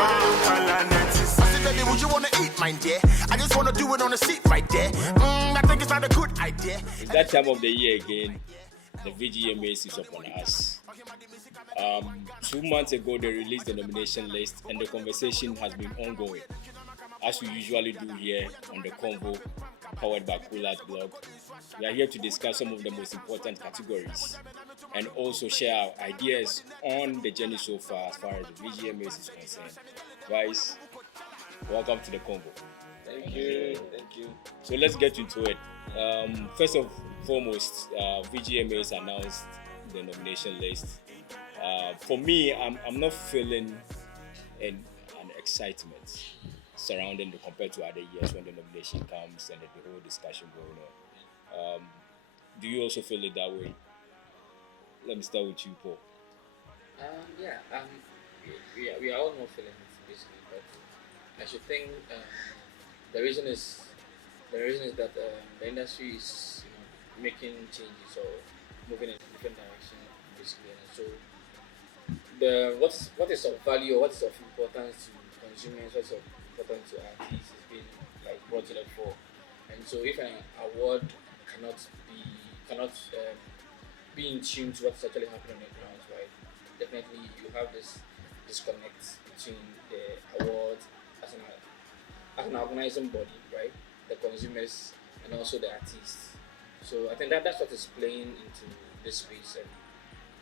I said, baby, would you wanna eat mine, dear? I just wanna do it on the seat right there. I think it's not a good idea. It's that time of the year again. The VGMAs is upon us. 2 months ago, they released the nomination list, and the conversation has been ongoing. As we usually do here on the Convo, powered by Coolers Blog, we are here to discuss some of the most important categories and also share our ideas on the journey so far as the VGMAs is concerned. Guys, welcome to the Convo. Thank you. So let's get into it. First and foremost, VGMAs announced the nomination list. For me, I'm not feeling an excitement surrounding the compared to other years when the nomination comes and the whole discussion going on. Do you also feel it that way? Let me start with you, Paul. We are all not feeling it basically, but I should think the reason is that the industry is making changes or moving in a different direction basically, and so what is of value or what is of importance to consumers, what's of importance to artists is being like brought to the fore, and so if an award cannot be in tune to what's actually happening on the ground, right? Definitely you have this disconnect between the award as an organizing body, right? The consumers and also the artists. So I think that's what is playing into this space and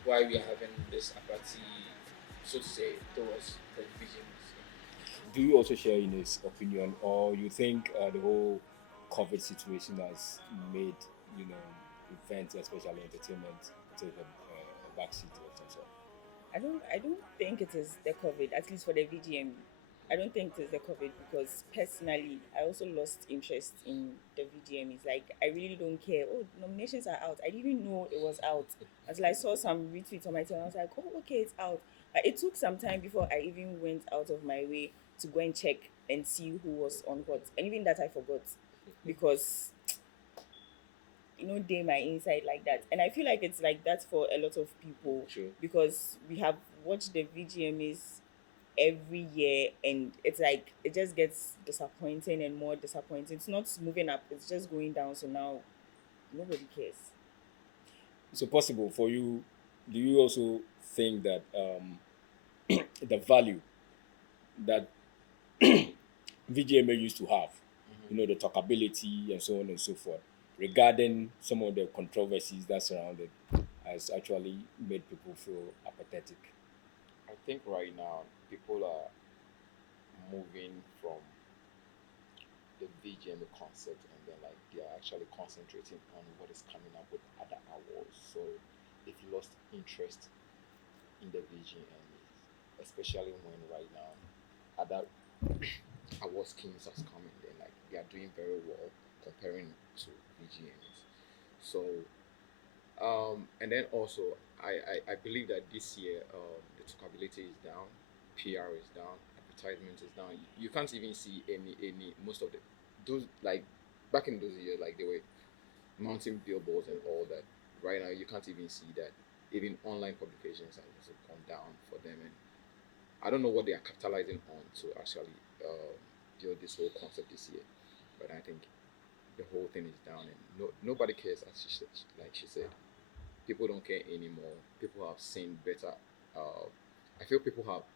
why we are having this apathy, so to say, towards the VGMAs. Do you also share in his opinion, or you think the whole COVID situation has made events, especially entertainment, take a backseat or some sort? I don't think it is the COVID, at least for the VGM. I don't think it is the COVID because personally, I also lost interest in the VGM. It's like I really don't care. Oh, nominations are out. I didn't even know it was out until I saw some retweets on my channel. I was like, oh, okay, it's out. But it took some time before I even went out of my way to go and check and see who was on what. And even that I forgot because day my inside like that. And I feel like it's like that for a lot of people. Sure. Because we have watched the VGMAs every year and it's like it just gets disappointing and more disappointing. It's not moving up, it's just going down. So now nobody cares. So possible for you, do you also think that the value that VGMA used to have, the talkability and so on and so forth, regarding some of the controversies that surrounded, has actually made people feel apathetic? I think right now people are moving from the VGMA concept and then they are actually concentrating on what is coming up with other awards. So they've lost interest in the VGMA, especially when right now other award schemes are coming. Then they are doing very well comparing to VGMAs. So and then also I believe that this year the talkability is down, PR is down, advertisement is down. You can't even see any most of those back in those years they were mounting billboards and all that. Right now you can't even see that. Even online publications have also gone down for them, and I don't know what they are capitalizing on to actually build this whole concept this year. But I think the whole thing is down, and nobody cares, as she said. People don't care anymore. People have seen better. I feel people have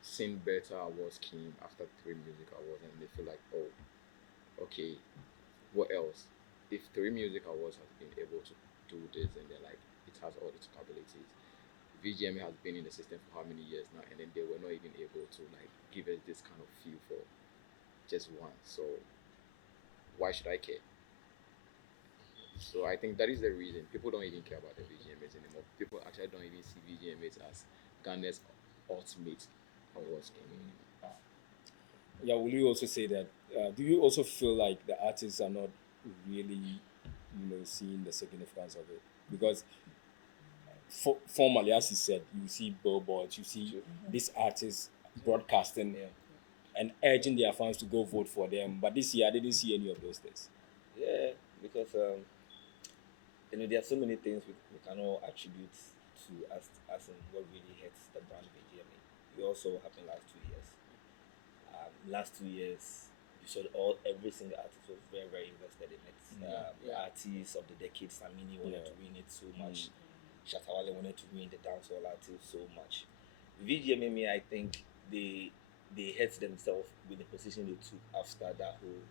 seen better award scheme after 3 music awards, and they feel like, oh, okay, what else? If 3 music awards has been able to do this, and then it has all the capabilities. VGMA has been in the system for how many years now, and then they were not even able to give us this kind of feel for just one. So why should I care? So I think that is the reason people don't even care about the VGMAs anymore. People actually don't even see VGMAs as Ghana's ultimate award scheme anymore. Yeah, will you also say that? Do you also feel like the artists are not really, seeing the significance of it? Because formally, as you said, you see billboards, you see these artists broadcasting and urging their fans to go vote for them. But this year, I didn't see any of those things. Yeah, because there are so many things we cannot attribute to as in what really hurts the brand VGMA. it also happened last 2 years. Last 2 years, you saw every single artist was very, very invested in it. The artists of the decade, Samini wanted to win it so much. Shatawale wanted to win the dancehall artist so much. VGMA, I think they hurt themselves with the position they took after that whole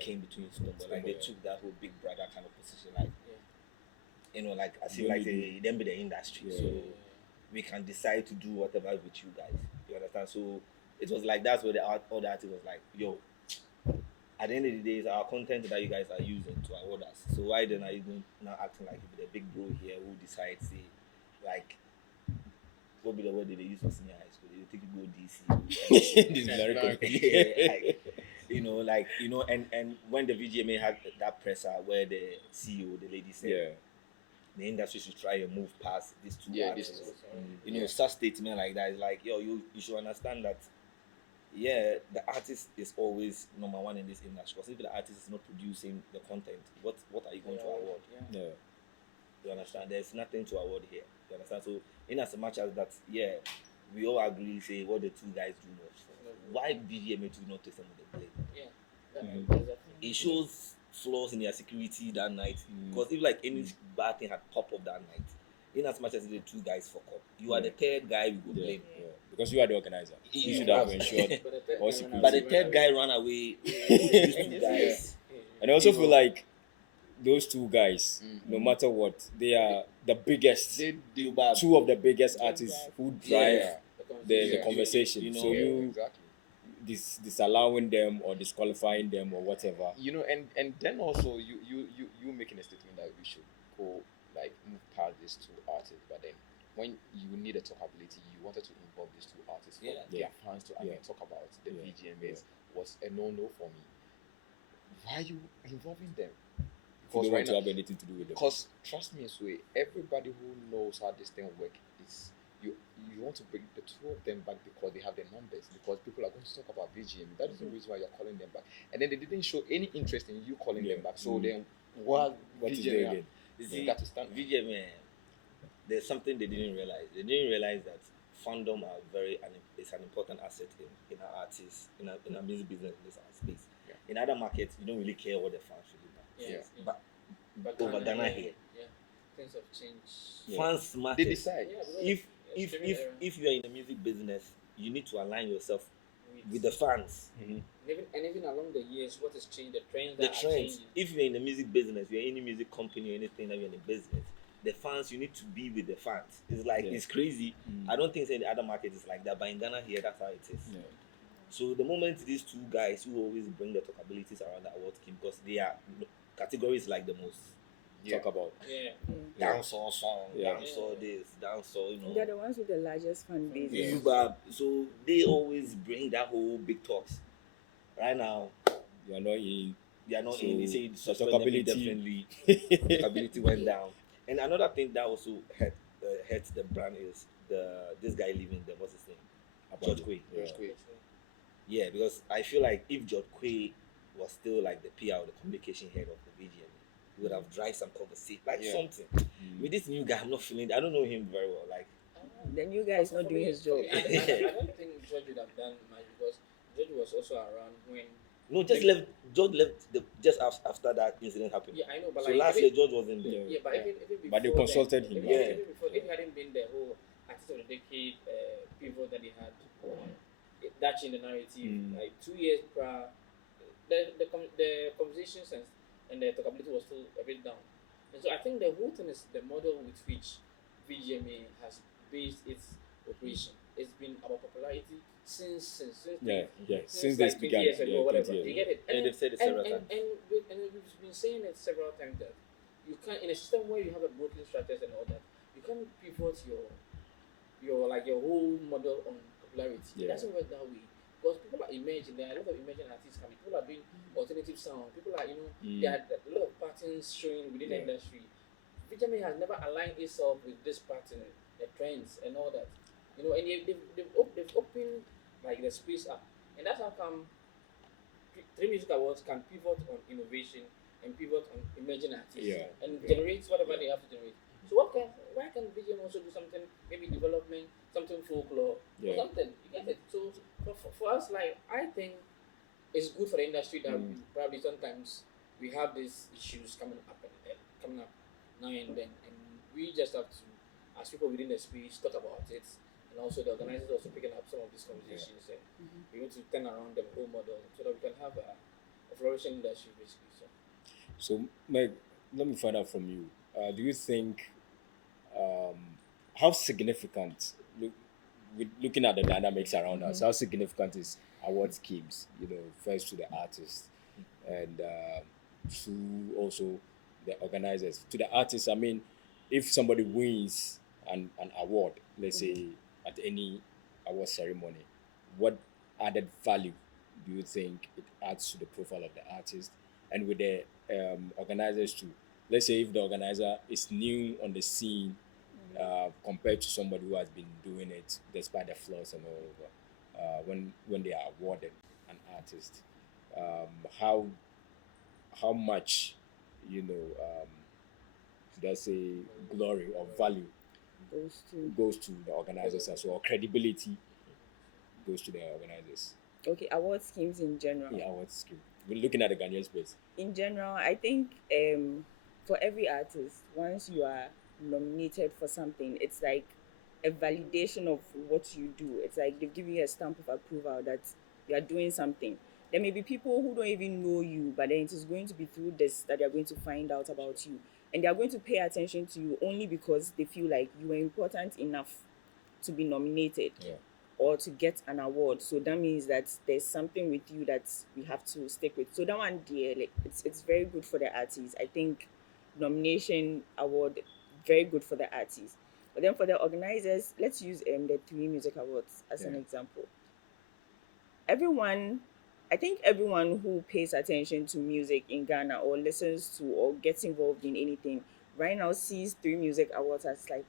came between Stumble. Like they took that whole big brother kind of position, like like I feel like they them be the industry, so we can decide to do whatever with you guys. You understand? So it was like that's where the other artist was like, yo, at the end of the day, it's our content that you guys are using to award us. So why then are you now acting like you be the big bro here who decides, say, like, what be the word that they use for senior high school? They take you go DC. This is very complicated. And when the VGMA had that presser where the CEO, the lady said, the industry should try and move past these two artists. Such statement like that is like, yo, you should understand that, the artist is always number one in this industry. Because if the artist is not producing the content, what are you going to award? You understand? There's nothing to award here. You understand? So in as much as that, we all agree, say what the two guys do not. Why VGMA do not take some of the blame? It shows flaws in their security that night. Because if like any bad thing had popped up that night, in as much as the two guys fuck up, you are the third guy we will blame. Because you are the organizer. You should have ensured all security. But the third guy ran away. These two guys. And I also feel like those two guys, no matter what, they are the biggest, two of the biggest artists who drive the conversation. So you disallowing them or disqualifying them or whatever. And then also you making a statement that we should go like move past these two artists, but then when you need a talkability, you wanted to involve these two artists for their fans to talk about the VGMAs was a no-no for me. Why are you involving them? Because right now, have anything to do with them. Because trust me, Sway, everybody who knows how this thing works is you want to bring the two of them back because they have the numbers, because people are going to talk about VGM. That is the reason why you're calling them back. And then they didn't show any interest in you calling them back. So then what is there again? You got to stand VGM. There's something they didn't realize. They didn't realize that fandom is an important asset in our artists, in our music business, in this space. In other markets, you don't really care what the fans should do. But over Ghana here, things have changed. Fans matter. They decide. If you are in the music business, you need to align yourself with the fans. Even along the years, what has changed? The trends. If you're in the music business, you're in any music company or anything that you're in the business, the fans, you need to be with the fans. It's like it's crazy. I don't think in the other markets it's like that, but in Ghana here, that's how it is. So the moment these two guys who always bring the talkabilities around the award scheme, because they are categories like the most talk about dancehall song, dancehall this, dancehall, They're the ones with the largest fan base. So they always bring that whole big talks. Right now, you are not in. They are not so in. They say talkability definitely. Talkability went down. And another thing that also hurt the brand is this guy leaving them. What's his name? George Quay. Yeah, because I feel like if George Quay was still like the PR or the communication head of the VGM, he would have driven some conversation, like something. With this new guy, I'm not feeling. I don't know him very well. Like the new guy is not doing his job. I don't think George would have done much because George was also around when. No, George left just after that incident happened. Yeah, I know, but so last year George wasn't there. Yeah, but even before but they consulted him. Even before, if he hadn't been the whole artist of the decade pivot that he had, that changed the narrative. Like 2 years prior, the conversations and the talkability was still a bit down. And so I think the whole thing is the model with which VGMA has based its operation. It's been about popularity since they like 20 began. years ago, whatever. You get it? And they've said it several times. And we've been saying it several times that you can't, in a system where you have a broken structures and all that, you can't pivot your whole model on popularity. It doesn't work that way. Because people are emerging, there are a lot of emerging artists coming. People are doing alternative sound. People are, there are a lot of patterns showing within the industry. VGMA has never aligned itself with this pattern, the trends and all that. And they've opened like the space up, and that's how come 3 Music Awards can pivot on innovation and pivot on emerging artists and generate whatever they have to generate. So why can VGM also do something, maybe development, something folklore, or Yeah. something? You get it? So for us, like, I think it's good for the industry that we probably sometimes we have these issues coming up now and then, and we just have to, as people within the space, talk about it, and also the organizers also picking up some of these conversations, and we need to turn around the whole model so that we can have a flourishing industry, basically. So So, Meg, let me find out from you. Do you think um, how significant, looking at the dynamics around us, how significant is award schemes? First to the artists and to also the organizers. To the artists, I mean, if somebody wins an award, let's say at any award ceremony, what added value do you think it adds to the profile of the artist? And with the organizers too, let's say if the organizer is new on the scene compared to somebody who has been doing it despite the flaws and all, when they are awarded an artist, um, how how much you know should I say glory or value Those two. goes to the organizers as well, credibility goes to the organizers. Okay, award schemes in general. Yeah, award scheme. We're looking at the Ghanaian space. In general, I think for every artist, once you are nominated for something, it's like a validation of what you do. It's like they've given you a stamp of approval that you are doing something. There may be people who don't even know you, but then it is going to be through this that they are going to find out about you. And they are going to pay attention to you only because they feel like you are important enough to be nominated Yeah. or to get an award. So that means that there's something with you that we have to stick with. So that one, dear, like it's very good for the artists. I think nomination award very good for the artists. But then for the organizers, let's use the 3 music awards as an Yeah. example. Everyone, I think everyone who pays attention to music in Ghana or listens to or gets involved in anything right now sees 3 music awards as like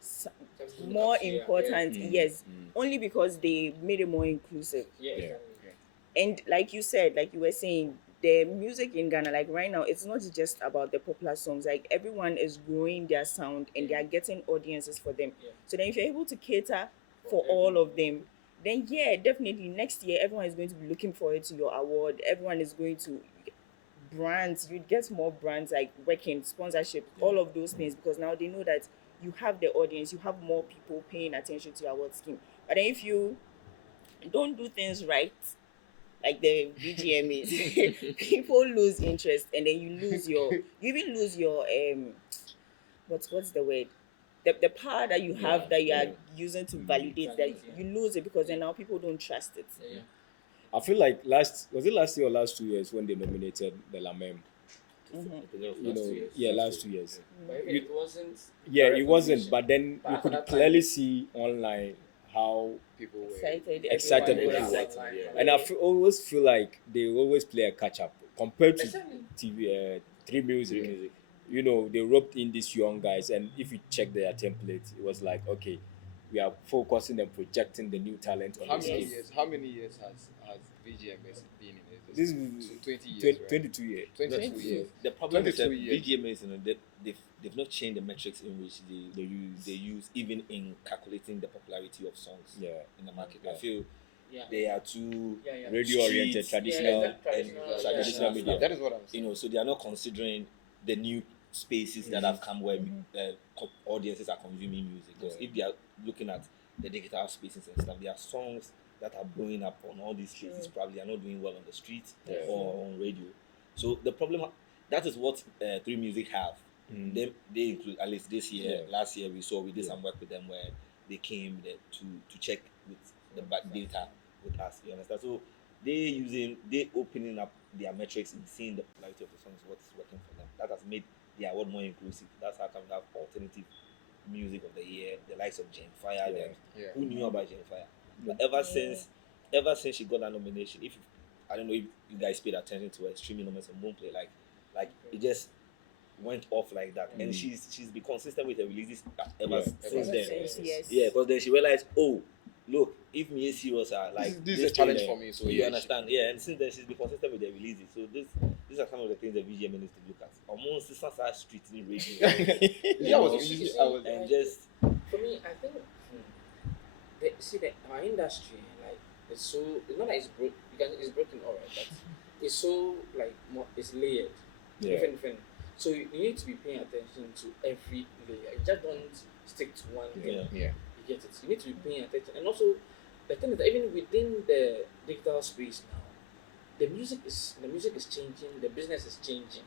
s- something more yeah, important, Mm, yes, only because they made it more inclusive. yeah, Yeah. exactly. And like you said, like you were saying, the music in Ghana, like right now, it's not just about the popular songs. Like everyone is growing their sound and they are getting audiences for them. Yeah. So then if you're able to cater for all of them, then yeah, definitely next year everyone is going to be looking forward to your award. Everyone is going to brands, you'd get more brands like working, sponsorship, all of those things because now they know that you have the audience, you have more people paying attention to your award scheme. But then if you don't do things right, like the VGMAs, people lose interest and then you even lose your what's the word? The power that you have that you are using to validate that you lose it because then now people don't trust it. Yeah. I feel like was it last year or last 2 years when they nominated the Lamem? Last 2 years. But even it wasn't. Yeah, direct it wasn't, nomination. but then But you after could that time- clearly see online how People were excited everyone people was. were. Yeah. And always feel like they always play a catch up compared to Exactly. TV 3 music. They roped in these young guys, and if you check their template, it was like, okay, we are focusing and projecting the new talent on How the many scene. years? How many years has VGMS been in it? This is 20 years, right? 22 years. 22 years. The problem is that 22 years. VGMAs, they've not changed the metrics in which they use even in calculating the popularity of songs Yeah. in the market. Yeah. I feel Yeah. they are too Radio-oriented, street, traditional. Yeah, traditional yeah. media. That is what I'm saying. so they are not considering the new spaces that have come where audiences are consuming music. Because if they are looking at the digital spaces and stuff, there are songs that are blowing up on all these spaces. Probably are not doing well on the street or on radio. So the problem that is what 3music have. They include, at least this year. Yeah. Last year we did some work with them where they came there to check with the back data with us. You understand? So they opening up their metrics and seeing the popularity of the songs, what's working for them. That has made the award more inclusive. That's how come we have alternative music of the year, the likes of Jane Fire. Yeah. Yeah. Who knew about Jane Fire? But ever since she got that nomination, I don't know if you guys paid attention to her streaming numbers on Moonplay, like it just went off like that. And she's been consistent with her releases ever since then. Yes. Yeah, because then she realized, oh, look, if me and serious are like This is a challenge for me. So you yeah, understand? Yeah, and since then she's been consistent with the releases. So these are some of the things the VGM needs to look at. Almost the Sasa Street in radio. Yeah, I was, You see, I was, and just for me, I think see that our industry like it's so it's not like it's broke. It's broken, alright, but it's so like more it's layered, Yeah. different. So you need to be paying attention to every layer. You just don't stick to one thing. yeah. yeah. You get it. You need to be paying attention, and also the thing is that even within the digital space now, the music is changing. The business is changing.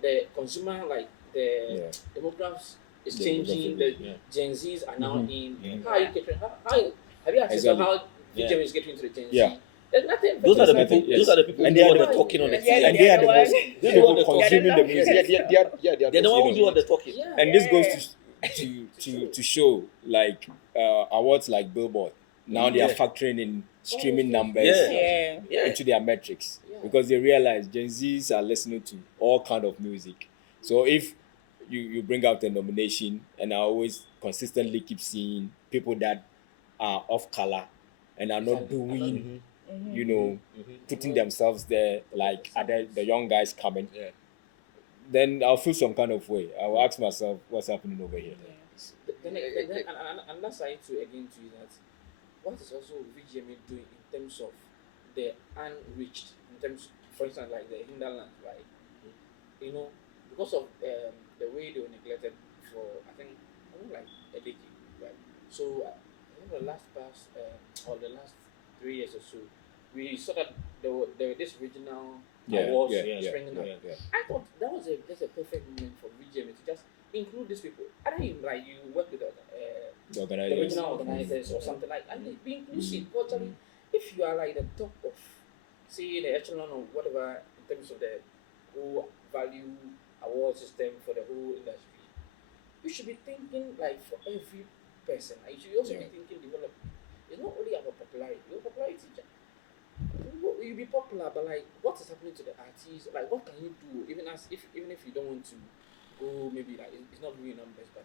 The consumer like the demographics is changing. The yeah. Gen Zs are now in. Yeah. How are you catering? How have you access Exactly. how Yeah. VGM is getting into the Gen Z? Yeah. There's nothing. Those are the Exactly, people. yes. Those are the people And who they do are all the the- talking on the Yeah, TV. And they are the the ones one- they're the the one ones that consuming the talk. music. They're the one who do all the talking. Yeah. And this goes Yeah. to show like awards like Billboard. Now they are Yeah. factoring in streaming numbers Yeah. Yeah. into their metrics Yeah. because they realize Gen Zs are listening to all kind of music. So if you bring out a nomination, and I always consistently keep seeing people that are off color and are not doing, you know, putting themselves there like other the young guys coming, Yeah. then I'll feel some kind of way. I will ask myself what's happening over here. Then another side to again to is that what is also VGMA doing in terms of the unreached, in terms, for instance, like the hinterland, right? You know, because of the way they were neglected for I think like a decade, right? So I think the last or the last 3 years or so, we saw that there were this regional awards springing up. I thought that was just a perfect moment for VGMA to just include these people. I don't even like you work with The the organizers. regional organizers or something like, and be inclusive. Actually, if you are like the top of, say, the echelon or whatever in terms of the whole value award system for the whole industry, you should be thinking like for every person. Like, you should also be thinking development. It's not only about popularity. Your popularity, you'll be popular, but like, what is happening to the artists? Like, what can you do? Even if you don't want to go, maybe like it's not doing numbers, but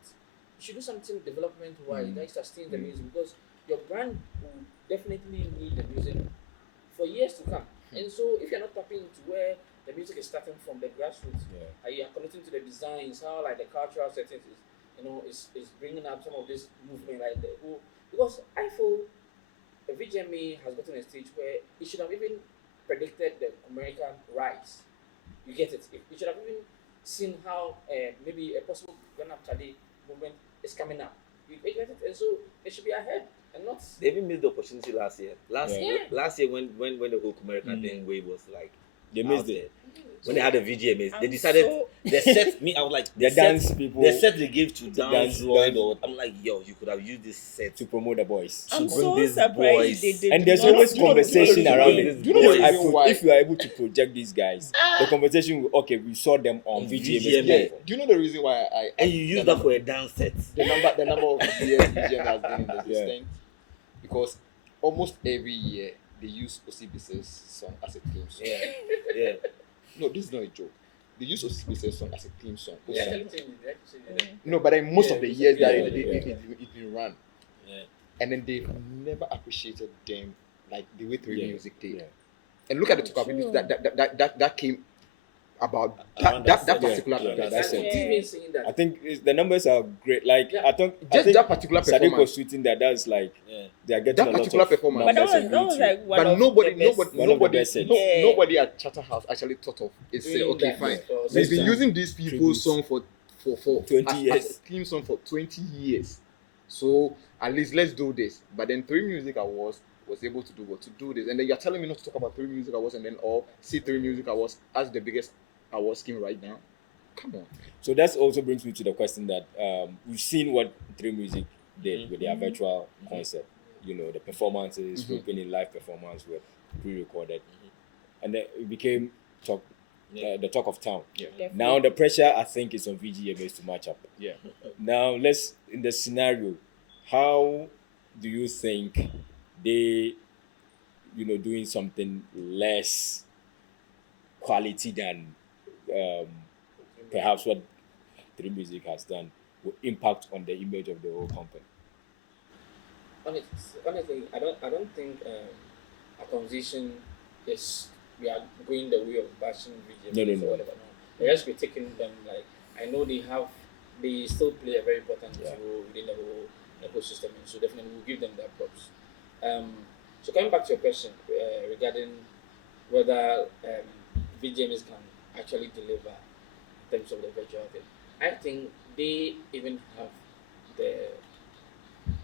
you should do something development wise that sustains the music, because your brand will definitely need the music for years to come. And so if you're not tapping into where the music is starting from, the grassroots, you are connecting to the designs, how like the cultural settings is bringing up some of this movement, like the whole, because I feel the VGMA has gotten a stage where it should have even predicted the American rise. You get it? It should have even seen how maybe a possible Ghana Chade movement is coming up. You get it? And so they should be ahead and not. They even missed the opportunity last year. Last year when the whole American thing wave was like They missed out it. there. When they had the VGMAs, they I'm decided so- they set me. I was like, The they dance set, people They set they gave to dance- dance Lloyd. dance- Or I'm like, yo, you could have used this set to promote the boys. I'm bring so these surprised boys. they did And there's not always do that. conversation Do you know around the it. reason- do you know the If reason why? if you are able to project these guys, the conversation will, okay, we saw them on On VGMA. VGMA. Yeah. Do you know the reason why I And you use that for a dance set. the number of years VGM has been in existence? Because almost every year they use Osibise's song as a theme song. Yeah. No, this is not a joke. They use Osibise's song as a theme song. They actually changed it. They actually changed it. No, but in most of the years that yeah. it's been run, Yeah. and then they've never appreciated them like the way Three Yeah. Music did. Yeah. And look at the two True. that came about Around that that particular yeah, that that's And it. even saying that. I think the numbers are great. Like Yeah. I think that particular Sadiq was performance. tweeting that's like Yeah. they are getting That a lot particular of performance. But that numbers was on that was YouTube. like one But of nobody, the best. One of the nobody, best hits. Yeah. nobody at Charterhouse actually thought of it. Say, Doing okay, that fine. because They've been time. using these people's song for 20 as years. a theme song for 20 years. So at least let's do this. But then Three Music Awards was able to do this, and then you're telling me not to talk about Three Music Awards, and then or see Three Music Awards as the biggest award scheme right now. Come on. So that also brings me to the question that we've seen what Three Music did with their virtual concert. You know, the performances, roping in live performance were pre-recorded, and then it became the talk of town. Yeah. Definitely. Now the pressure I think is on VGMAs to match up. Yeah. Now let's in the scenario, how do you think they, doing something less quality than perhaps what Three Music has done will impact on the image of the whole company? honestly, I don't think a conversation is we are going the way of bashing VGMAs No. or whatever. No, we're just critiquing them. Like I know they still play a very important role within the whole ecosystem, and so definitely we'll give them their props. So coming back to your question regarding whether VGMAs can actually deliver in terms of the virtual thing, I think they even have the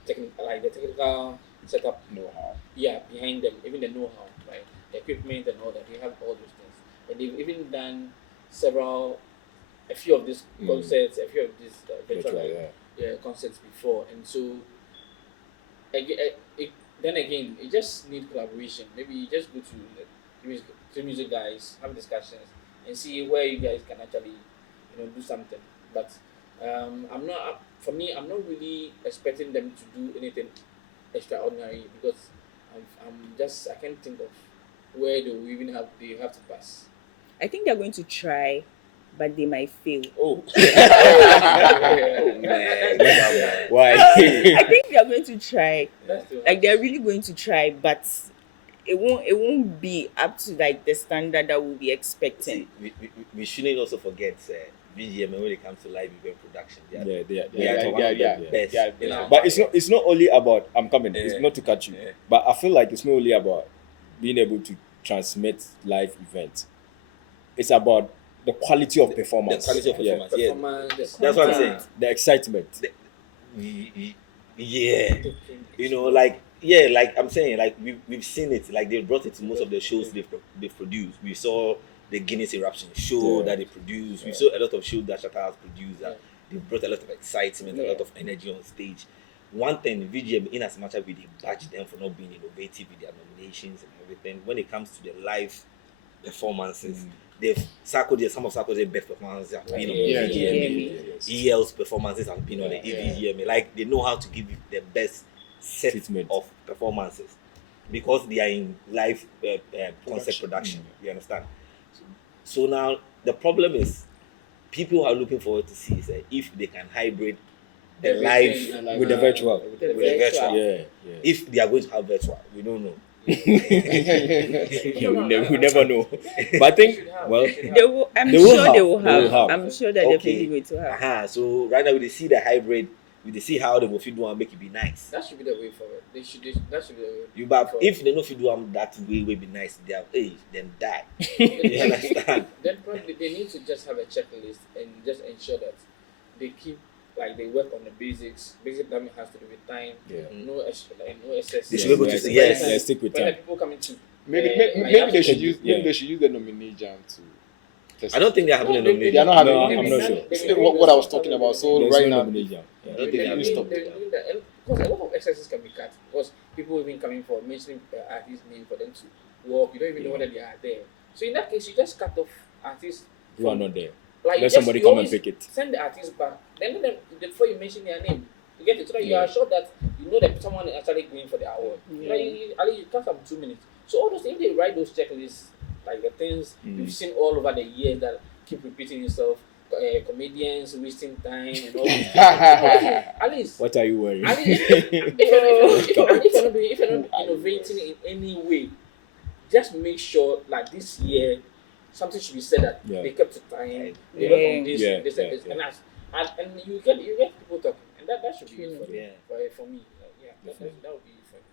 the technical setup, Know-how. behind them, even the know-how, right, the equipment and all that. They have all those things, and they've even done a few of these concerts, a few of these virtual concerts before, and so then again, it just needs collaboration. Maybe you just go to the music guys, have discussions, and see where you guys can actually, do something. But for me, I'm not really expecting them to do anything extraordinary because I can't think of where they have to pass. I think they're going to try, but they might fail. Oh. Why? I think they're going to try. Like They're really going to try, but it won't be up to like the standard that we'll be expecting. See, we shouldn't also forget VGM when it comes to live event production. They are one of the best. But it's not only about it's not to catch you, but I feel like it's not only about being able to transmit live events. It's about the quality of performance. The quality of performance. Yeah. performance, That's what I'm saying. The excitement. Yeah. Like I'm saying, like we've seen it. Like they brought it to most of the shows they've produced. We saw the Guinness Eruption show that they produced. We saw a lot of shows that Shatta has produced. That they brought a lot of excitement, a lot of energy on stage. One thing, VGM, in as much as we badge them for not being innovative with their nominations and everything, when it comes to the live performances, some of Sarkozy's best performances have been on the VGMA. EL's performances have been on the VGMA. Like they know how to give you the best set Treatment of performances because they are in live concert production. You understand? So now the problem is people are looking forward to see if they can hybrid the live with the virtual. with the virtual. Yeah. If they are going to have virtual, we don't know. We never know. But I think I'm They will sure have. they will They will have. have. I'm sure they're definitely going to have. So right now we see the hybrid, we see how they go fit do and make it be nice. that should be the way forward. That should be the way. You but if they no fit do that way will be nice, they are then die. You understand? Then probably they need to just have a checklist and just ensure that they keep they work on the basics. Basic that has to do with time. No extra, no excess. They should be able to say stick with When the time. people come into Maybe they should use the nominee jam to test. I don't think they're having a No, nomination. They are not having. No, I'm not sure. This is what I was talking about. So There's right no now, nomination. I don't think they're having stop. because a lot of excesses can be cut. Because people even coming for mentioning artist name for them to work, you don't even know whether they are there. So in that case, you just cut off artists You are not there. Like Let somebody come and pick it. Send the artist back. Then before you mention their name, you get it. So that you are sure that you know that someone is actually going for the award. You can't have 2 minutes. So all those, if they write those checklists, like the things you've seen all over the years that keep repeating yourself, comedians wasting time and all these things. At least, What are you worried? at least if you're not innovating in any way, just make sure like this year something should be said that they kept to time, they work on this and this, and you get people talking, and that should be it for me. That would be it for me.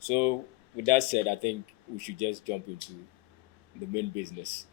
So with that said, I think we should just jump into the main business.